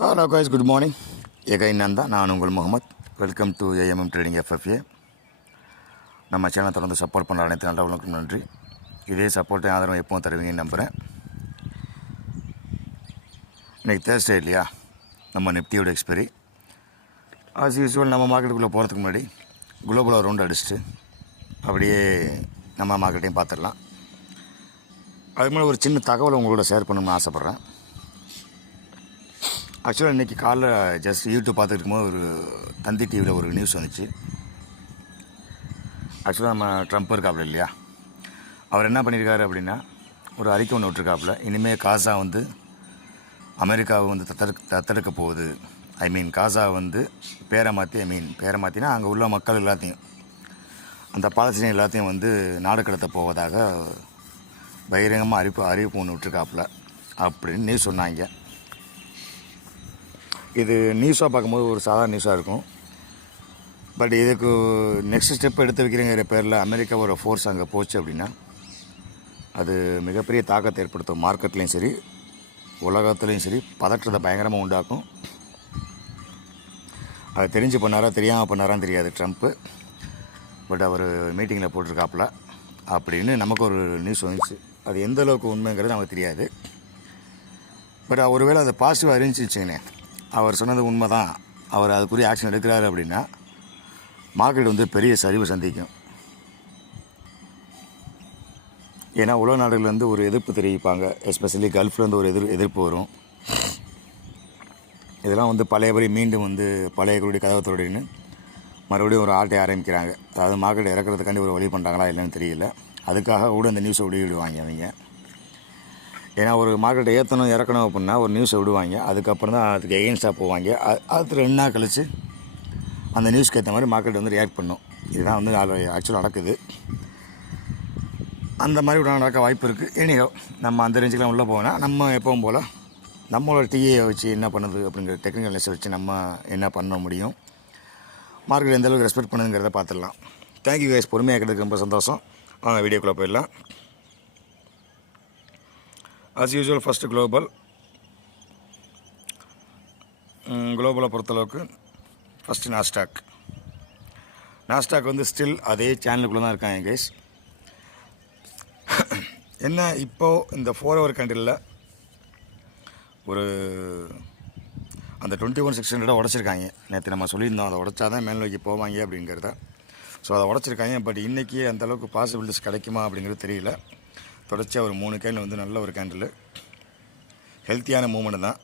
Hello guys good morning எகை நந்தா நான் உங்கள் Mohammed welcome to AMM trading FFA நம்ம சேனல் தொடர்ந்து சப்போர்ட் பண்ணுற அனைத்து நல்லவர்களுக்கும் நன்றி. இதே சப்போர்ட்டை ஆதரவு எப்பவும் தருவீங்கன்னு நம்புகிறேன் இன்றைக்கி தேர்ஸ்டே இல்லையா? நம்ம நிப்டியோட எக்ஸ்பெரி ஆஸ் யூஸ்வல் நம்ம மார்க்கெட்டுக்குள்ளே போகிறதுக்கு முன்னாடி குளோபலாக ரவுண்ட் அடிச்சுட்டு அப்படியே நம்ம மார்க்கெட்டையும் பார்த்துடலாம். அது மாதிரி ஒரு சின்ன தகவலை உங்களோட ஷேர் பண்ணணும்னு ஆசைப்பட்றேன். ஆக்சுவலாக இன்றைக்கி காலைல ஜஸ்ட் யூடியூப் பார்த்துட்டு இருக்கும்போது ஒரு தந்தி டிவியில் ஒரு நியூஸ் வந்துச்சு. ஆக்சுவலாக நம்ம ட்ரம்ப் இருக்காப்புல இல்லையா? அவர் என்ன பண்ணியிருக்காரு அப்படின்னா ஒரு அறிக்கை ஒன்று விட்டுருக்காப்புல. இனிமேல் காசா வந்து அமெரிக்காவை வந்து தத்தெடுக்க தத்தெடுக்க போகுது. ஐ மீன் காசா வந்து பேரை மாற்றி ஐ மீன் பேரை மாற்றினா அங்கே உள்ள மக்கள் எல்லாத்தையும் அந்த பாலஸ்தீன் எல்லாத்தையும் வந்து நாடு கடத்த போவதாக பகிரங்கமாக அறிவிப்பு அறிவிப்பு ஒன்று விட்டுருக்காப்புல அப்படின்னு நியூஸ் சொன்னாங்க. இது நியூஸாக பார்க்கும்போது ஒரு சாதாரண நியூஸாக இருக்கும். பட் இதுக்கு நெக்ஸ்ட் ஸ்டெப் எடுத்து வைக்கிறேங்கிற பேரில் அமெரிக்காவோட ஃபோர்ஸ் அங்கே போச்சு அப்படின்னா அது மிகப்பெரிய தாக்கத்தை ஏற்படுத்தும் மார்க்கெட்லேயும் சரி உலகத்துலேயும் சரி பதற்றத்தை பயங்கரமாக உண்டாக்கும். அது தெரிஞ்சு பண்ணாரா தெரியாமல் பண்ணாரான்னு தெரியாது ட்ரம்ப்பு பட் அவர் மீட்டிங்கில் போட்டிருக்காப்புல. அப்படின்னு நமக்கு ஒரு நியூஸ் வந்துச்சு. அது எந்த அளவுக்கு உண்மைங்கிறது நமக்கு தெரியாது. பட் ஒருவேளை அது பாசிட்டிவாக இருந்துச்சுங்கண்ணே அவர் சொன்னது உண்மை தான் அவர் அதுக்குரிய ஆக்ஷன் எடுக்கிறாரு அப்படின்னா மார்க்கெட் வந்து பெரிய சரிவு சந்திக்கும். ஏன்னா உலக நாடுகள்லேருந்து ஒரு எதிர்ப்பு தெரிவிப்பாங்க. எஸ்பெஷலி கல்ஃப்லேருந்து ஒரு எதிர் எதிர்ப்பு வரும். இதெல்லாம் வந்து பழையபடி மீண்டும் வந்து பழையகளுடைய கதவத்தோடைன்னு மறுபடியும் ஒரு ஆட்டை ஆரம்பிக்கிறாங்க. அதாவது மார்க்கெட் இறக்குறதுக்காண்டி ஒரு வழி பண்ணுறாங்களா இல்லைன்னு தெரியல. அதுக்காக கூட இந்த நியூஸை வெளியிடுவாங்க அவங்க ஏன்னா ஒரு மார்க்கெட்டை ஏற்றணும் இறக்கணும் அப்படின்னா ஒரு நியூஸை விடுவாங்க. அதுக்கப்புறம் தான் அதுக்கு எகெயின்ஸ்டாக போவாங்க. அது ரெண்டு நாள் கழித்து அந்த நியூஸ்க்கு ஏற்ற மாதிரி மார்க்கெட் வந்து ரியாக்ட் பண்ணும். இதுதான் வந்து ஆக்சுவலாக நடக்குது. அந்த மாதிரி ஒரு நடக்க வாய்ப்பு இருக்குது எனியோ நம்ம அந்த ரேஞ்சுக்கெலாம் உள்ளே போனால் நம்ம எப்பவும் போல் நம்மளோட டிஏ வச்சு என்ன பண்ணுது அப்படிங்கிற டெக்னிக்கல் நெஸ் வச்சு நம்ம என்ன பண்ண முடியும்? மார்க்கெட் எந்த அளவுக்கு ரெஸ்பெக்ட் பண்ணுங்கிறத பார்த்துடலாம். தேங்க்யூ கைஸ் பொறுமையாக இருக்கிறதுக்கு ரொம்ப சந்தோஷம். வாங்க வீடியோக்குள்ளே போயிடலாம். ஆஸ் யூஸ்வல் ஃபஸ்ட்டு குளோபல் குளோபலை பொறுத்தளவுக்கு ஃபஸ்ட்டு நாஸ்டாக் நாஸ்டாக் வந்து ஸ்டில் அதே சேனலுக்குள்ளே தான் இருக்காங்க கைஸ் என்ன இப்போது இந்த ஃபோர் ஹவர் கண்ட்ரியில் ஒரு அந்த டுவெண்ட்டி ஒன் சிக்ஸ் ஹண்ட்ரடாக உடச்சிருக்காங்க. நேற்று நம்ம சொல்லியிருந்தோம் அதை உடச்சா தான் மேல் நோக்கி போவாங்க அப்படிங்கிறத. ஸோ அதை உடச்சிருக்காங்க பட் இன்றைக்கி அந்தளவுக்கு பாசிபிலிட்டிஸ் கிடைக்குமா அப்படிங்கிறது தெரியல. தொடர்ச்சியாக ஒரு மூணு கேண்டில் வந்து நல்ல ஒரு கேண்டில் ஹெல்த்தியான மூமெண்ட் தான்.